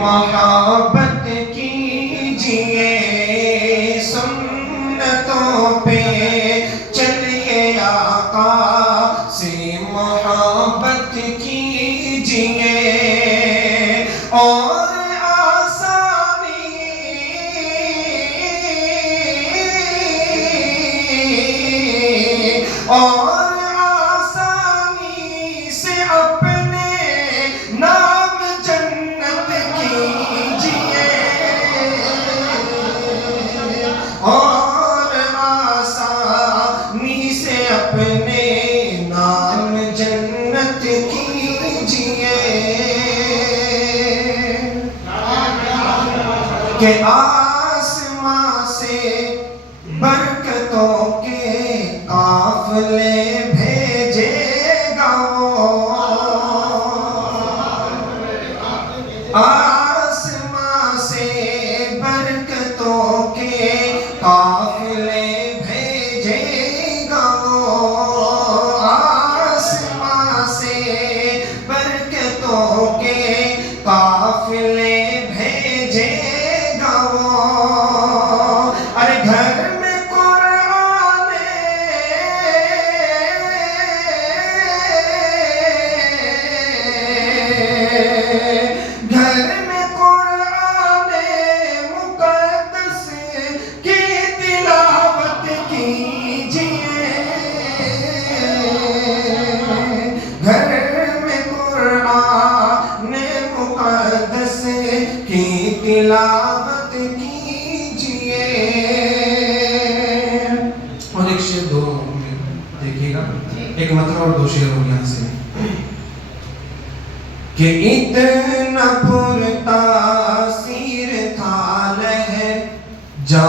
محبت کیجئے سنتوں پہ چلیے آقا سے محبت کیجئے اور آسانی سے اپنے نام جنت کیجئے اور آسانی سے اپنے نام جنت کیجئے کہ آسمان سے برکتوں کے قافلے بھیجے گا وہ آسمان سے برکتوں کے قافلے بھیجے گا وہ آسمان سے برکتوں کے قافلے بھیجے گا وہ ارے گھر میں قرآن مقدس کی تلاوت کیجئے گھر میں قرآن مقدس کی تلاوت کیجئے اور ایک شعر دو دیکھیے گا ایک مطلب اور دو شعر ہو یہاں سے کہ